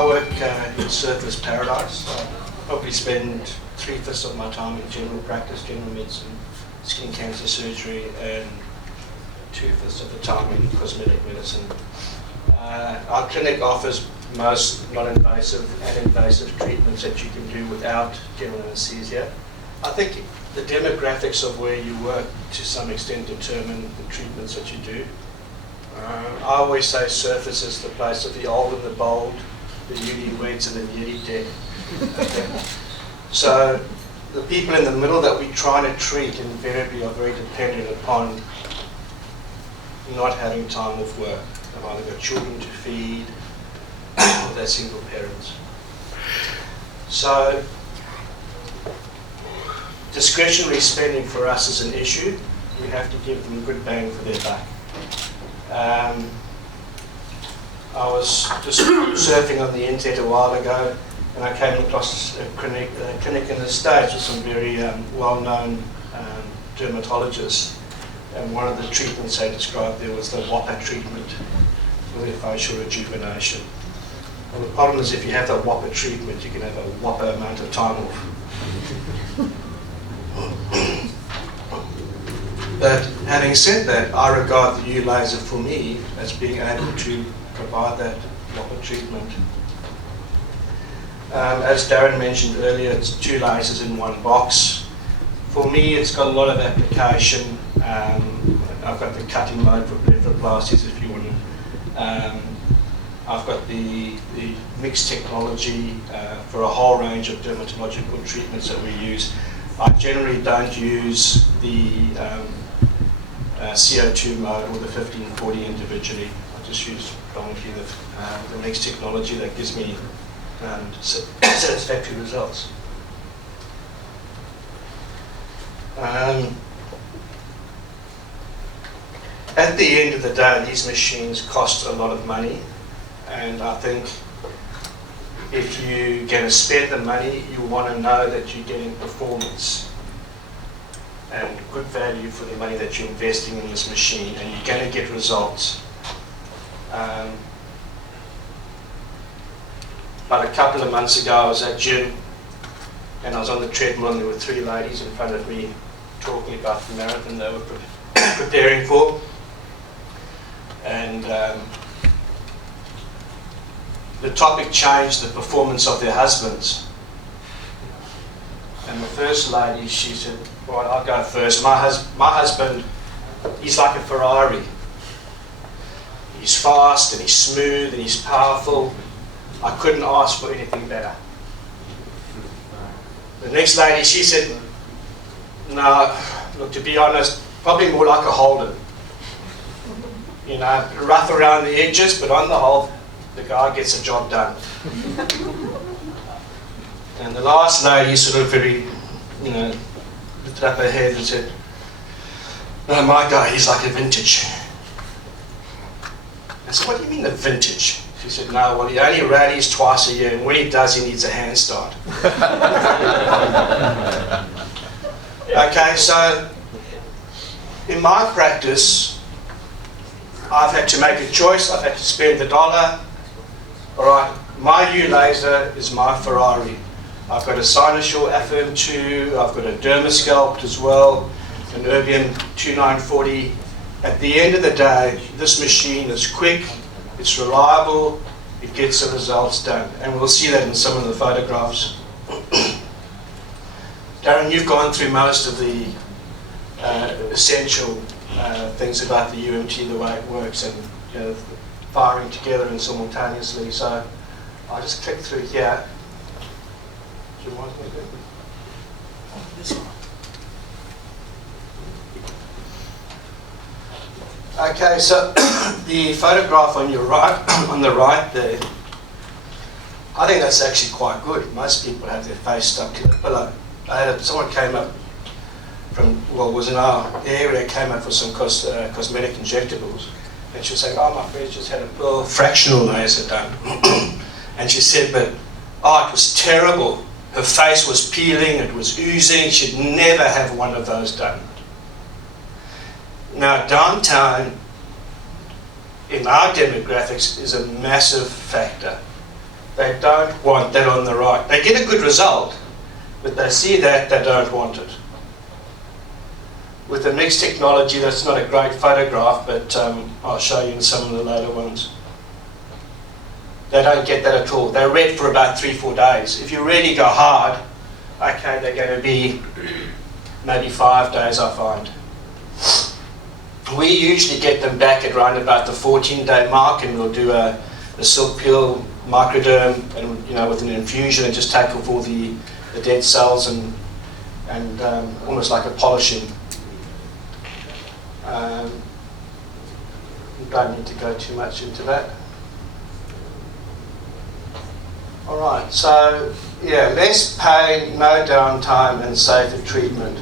I work in Surface Paradise. I probably spend 3/5 of my time in general practice, general medicine, skin cancer surgery, and 2/5 of the time in cosmetic medicine. Our clinic offers most non-invasive and invasive treatments that you can do without general anesthesia. I think the demographics of where you work to some extent determine the treatments that you do. I always say Surface is the place of the old and the bold, the newlyweds and the newly dead. So the people in the middle that we try to treat invariably are very dependent upon not having time off work. They've either got children to feed or they're single parents. So discretionary spending for us is an issue. We have to give them a good bang for their buck. I was just surfing on the internet a while ago, and I came across a clinic in the States with some very well-known dermatologists. And one of the treatments they described there was the Whopper treatment for their facial rejuvenation. Well, the problem is if you have the Whopper treatment, you can have a whopper amount of time off. But having said that, I regard the U-laser for me as being able to provide that Whopper treatment. As Darren mentioned earlier, it's 2 lasers in 1 box. For me, it's got a lot of application. I've got the cutting mode for blepharoplasties if you want to. I've got the mixed technology for a whole range of dermatological treatments that we use. I generally don't use the CO2 mode or the 1540 individually. I just use predominantly the mixed technology that gives me satisfactory results. At the end of the day, these machines cost a lot of money, and I think if you're going to spend the money, you want to know that you're getting performance and good value for the money that you're investing in this machine, and you're going to get results. About a couple of months ago, I was at gym, and I was on the treadmill, and there were 3 ladies in front of me talking about the marathon they were preparing for. And the topic changed the performance of their husbands. And the first lady, she said, "Right, I'll go first. My husband, he's like a Ferrari. He's fast and he's smooth and he's powerful. I couldn't ask for anything better." The next lady, she said, "No, look, to be honest, probably more like a Holden. You know, rough around the edges, but on the whole, the guy gets the job done." And the last lady sort of very, lifted up her head and said, "No, my guy, he's like a vintage." I said, "What do you mean a vintage?" She said, "No, well, he only rallies twice a year, and when he does, he needs a handstart." Okay, so in my practice, I've had to make a choice. I've had to spend the $1. All right, my U-laser is my Ferrari. I've got a Cynosure Affirm 2, I've got a Dermasculpt as well, an Erbium 2940. At the end of the day, this machine is quick, it's reliable, it gets the results done. And we'll see that in some of the photographs. Darren, you've gone through most of the essential things about the UMT, the way it works, and firing together and simultaneously. So I'll just click through here. Do you want me to do this one? Okay, so the photograph on your right, on the right there, I think that's actually quite good. Most people have their face stuck to the pillow. Someone came up from, was in our area, came up for some cosmetic injectables, and she was saying, "Oh, my friend just had a fractional laser done." And she said, "But, it was terrible. Her face was peeling, it was oozing, she'd never have one of those done." Now, downtown, in our demographics, is a massive factor. They don't want that on the right. They get a good result, but they see that, they don't want it. With the next technology, that's not a great photograph, but I'll show you in some of the later ones. They don't get that at all. They're red for about 3-4 days. If you really go hard, okay, they're going to be maybe 5 days, I find. We usually get them back at around about the 14-day mark, and we'll do a silk peel microderm, and with an infusion, and just take off all the dead cells and almost like a polishing. Don't need to go too much into that. All right, so yeah, less pain, no downtime, and safer treatment.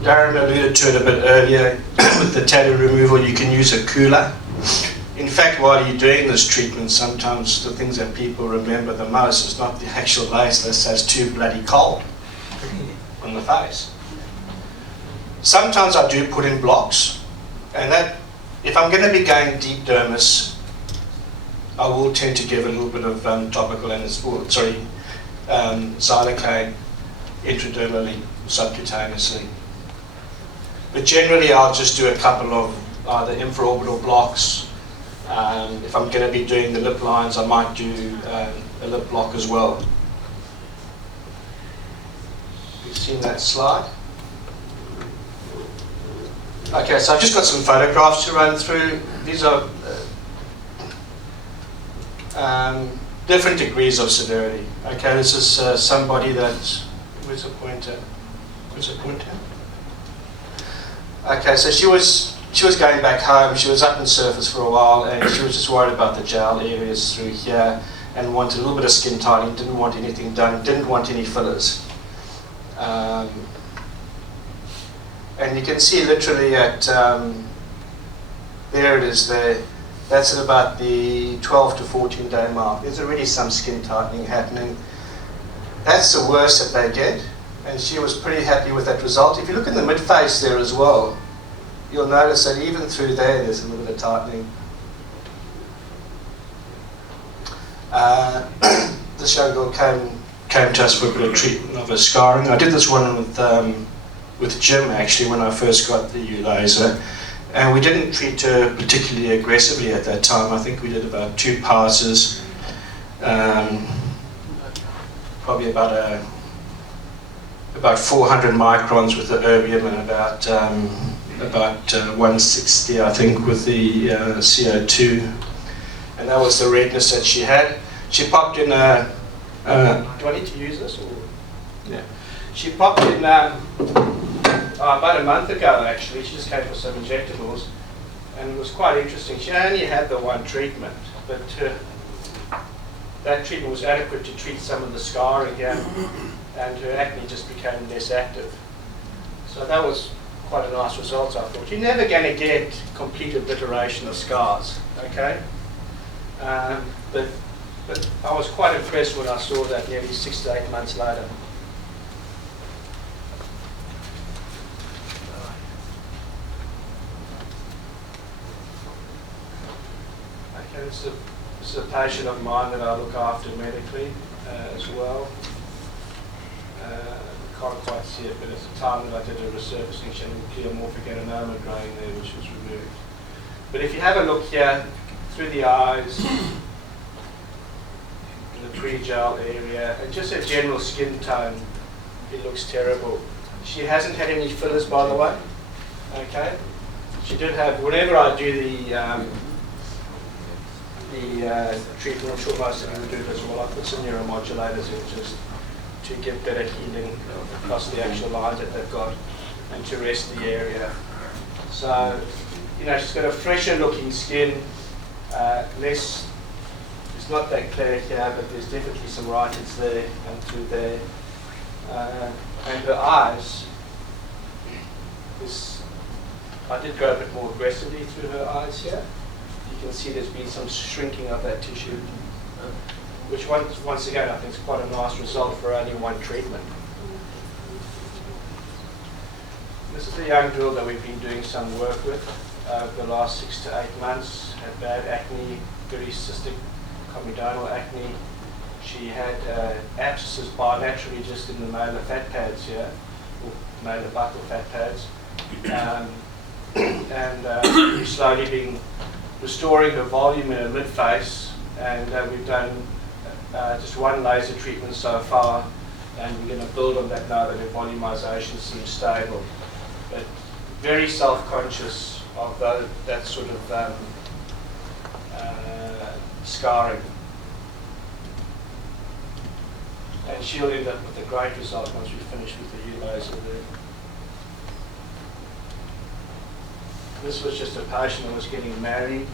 Darren alluded to it a bit earlier. With the tattoo removal, you can use a cooler. In fact, while you're doing this treatment, sometimes the things that people remember the most is not the actual lace that says too bloody cold on the face. Sometimes I do put in blocks, and that, if I'm going to be going deep dermis, I will tend to give a little bit of topical xylocaine intradermally, subcutaneously. But generally, I'll just do a couple of either infraorbital blocks. If I'm going to be doing the lip lines, I might do a lip block as well. You've seen that slide? Okay, so I've just got some photographs to run through. These are different degrees of severity. Okay, this is somebody that's, where's the pointer? Where's the pointer? Okay, so she was going back home. She was up in surface for a while, and she was just worried about the jowl areas through here, and wanted a little bit of skin tightening. Didn't want anything done. Didn't want any fillers. And you can see literally at there it is there. That's at about the 12 to 14 day mark. There's already some skin tightening happening. That's the worst that they get, and she was pretty happy with that result. If you look in the mid-face there as well, you'll notice that even through there's a little bit of tightening. This young girl came to us for a bit of treatment of her scarring. I did this one with Jim actually when I first got the laser. And we didn't treat her particularly aggressively at that time. I think we did about 2 passes, probably about 400 microns with the erbium, and about 160, I think, with the CO2. And that was the redness that she had. She popped in a. Do I need to use this? Or? Yeah. She popped in. About a month ago, actually. She just came for some injectables, and it was quite interesting. She only had the one treatment, but that treatment was adequate to treat some of the scarring here, and her acne just became less active. So that was quite a nice result, I thought. You're never going to get complete obliteration of scars, okay? But I was quite impressed when I saw that nearly 6 to 8 months later. This is a patient of mine that I look after medically as well. Can't quite see it, but at the time that I did a resurfacing, she had a clear morphic adenoma growing there, which was removed. But if you have a look here, through the eyes, in the pre-jowl area, and just a general skin tone, it looks terrible. She hasn't had any fillers, by the way. Okay? She did have, whenever I do the treatment, I'm sure most of you would do it as well, I put some neuromodulators in just to get better healing across the actual lines that they've got and to rest the area. So, she's got a fresher looking skin, less, it's not that clear here, but there's definitely some rhytids there and through there. And her eyes, I did go a bit more aggressively through her eyes here. You can see there's been some shrinking of that tissue, which once again I think is quite a nice result for only one treatment. This is a young girl that we've been doing some work with. over the last 6 to 8 months. Had bad acne, very cystic comedonal acne. She had abscesses naturally just in the malar fat pads here, or malar buccal fat pads. We've slowly been restoring her volume in her midface, and we've done just one laser treatment so far, and we're going to build on that now that her volumization seems stable. But very self-conscious of that sort of scarring. And she'll end up with a great result once we finish with the U laser there. This was just a patient that was getting married.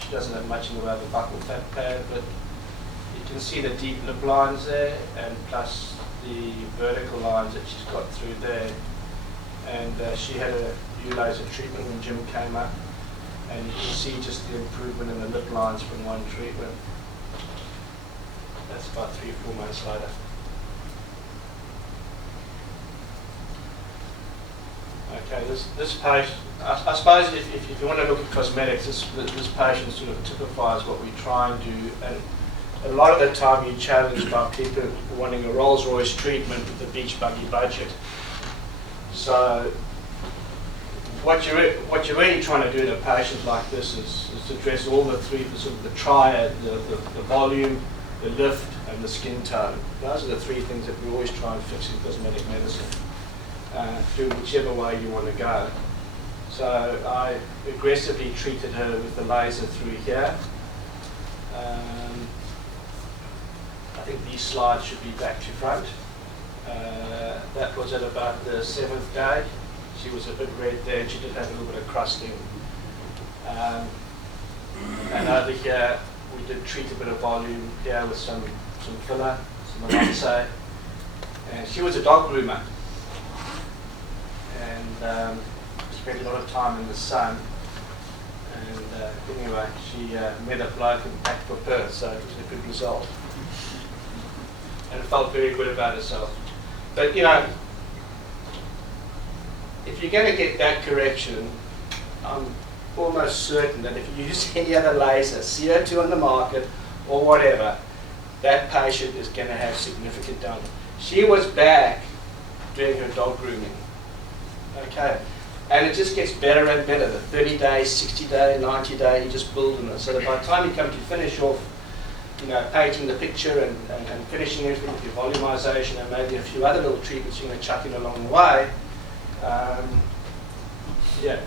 She doesn't have much in the way of a buccal fat pad, but you can see the deep lip lines there, and plus the vertical lines that she's got through there. And she had a U laser treatment when Jim came up, and you can see just the improvement in the lip lines from one treatment. That's about 3 or 4 months later. Okay, this patient, I suppose if you want to look at cosmetics, this patient sort of typifies what we try and do. And a lot of the time you're challenged by people wanting a Rolls-Royce treatment with a beach buggy budget. So what you're really trying to do in a patient like this is to address all the three, sort of the triad, the volume, the lift, and the skin tone. Those are the three things that we always try and fix in cosmetic medicine, through whichever way you want to go. So I aggressively treated her with the laser through here. I think these slides should be back to front. That was at about the 7th day. She was a bit red there, and she did have a little bit of crusting. And over here, we did treat a bit of volume here with some filler, some Alonso. And she was a dog groomer. And spent a lot of time in the sun. And anyway, she met a bloke and packed for Perth, so it was a good result. And felt very good about herself. But you know, if you're going to get that correction, I'm almost certain that if you use any other laser, CO2 on the market or whatever, that patient is going to have significant damage. She was back doing her dog grooming. Okay. And it just gets better and better. The 30 day, 60 day, 90 day, you just build on it. So that by the time you come to finish off, you know, painting the picture and finishing everything with your volumization and maybe a few other little treatments you're going to chuck in along the way, yeah.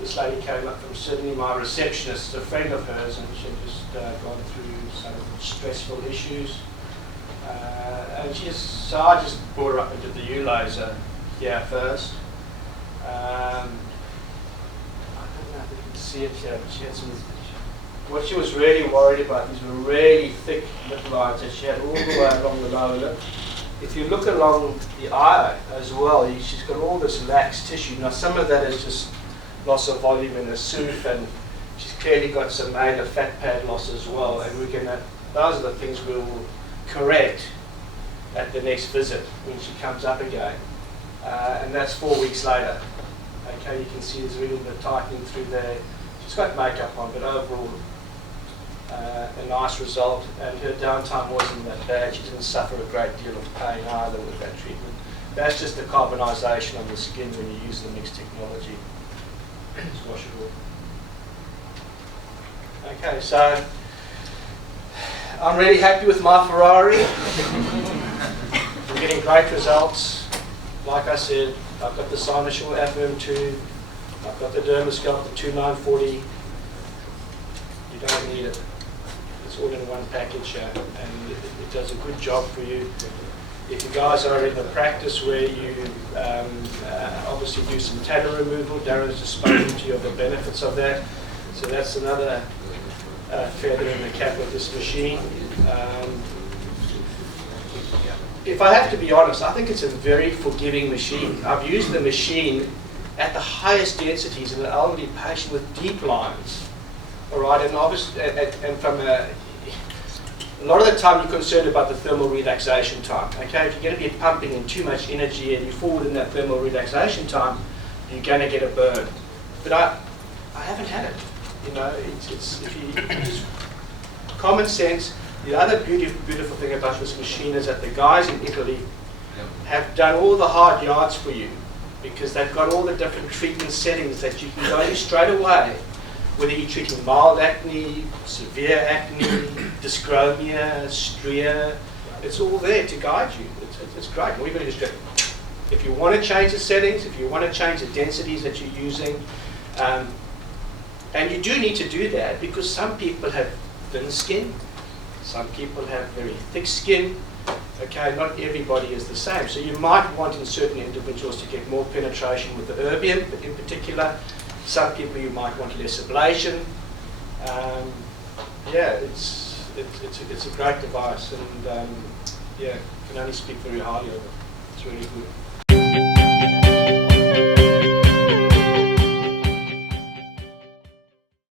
This lady came up from Sydney, my receptionist, a friend of hers, and she had just gone through some stressful issues. And so I just brought her up into the U laser here first. I don't know if you can see it here, but she had some. What she was really worried about, these were really thick lip lines that she had all the way along the lower lip. If you look along the eye as well, she's got all this lax tissue. Now some of that is just loss of volume in the sooth, and she's clearly got some malar fat pad loss as well. And those are the things we'll correct at the next visit when she comes up again. And that's 4 weeks later. Okay, you can see there's a little bit of tightening through there. She's got makeup on, but overall a nice result, and her downtime wasn't that bad. She didn't suffer a great deal of pain either with that treatment. That's just the carbonization on the skin when you use the mixed technology. It's washable. Okay, so I'm really happy with my Ferrari. We're getting great results. Like I said, I've got the Cynosure FM2, I've got the Dermoscope, the 2940. You don't need it. It's all in one package here, and it does a good job for you. If you guys are in the practice where you obviously do some tanner removal, Darren's just spoken to you of the benefits of that. So that's another feather in the cap of this machine. If I have to be honest, I think it's a very forgiving machine. I've used the machine at the highest densities in an elderly patient with deep lines. All right, and obviously, and from A lot of the time you're concerned about the thermal relaxation time. Okay, if you're going to be pumping in too much energy and you fall within that thermal relaxation time, you're going to get a burn. But I haven't had it. You know, it's if you use common sense. The other beautiful thing about this machine is that the guys in Italy have done all the hard yards for you, because they've got all the different treatment settings that you can go in straight away. Whether you're treating mild acne, severe acne, dyschromia, stria, it's all there to guide you. It's great. All you've got to do is if you want to change the settings, if you want to change the densities that you're using, and you do need to do that because some people have thin skin, some people have very thick skin. Okay, not everybody is the same. So you might want in certain individuals to get more penetration with the erbium in particular. Some people you might want less ablation. Yeah, it's a great device, and yeah, can only speak very highly of it. It's really good.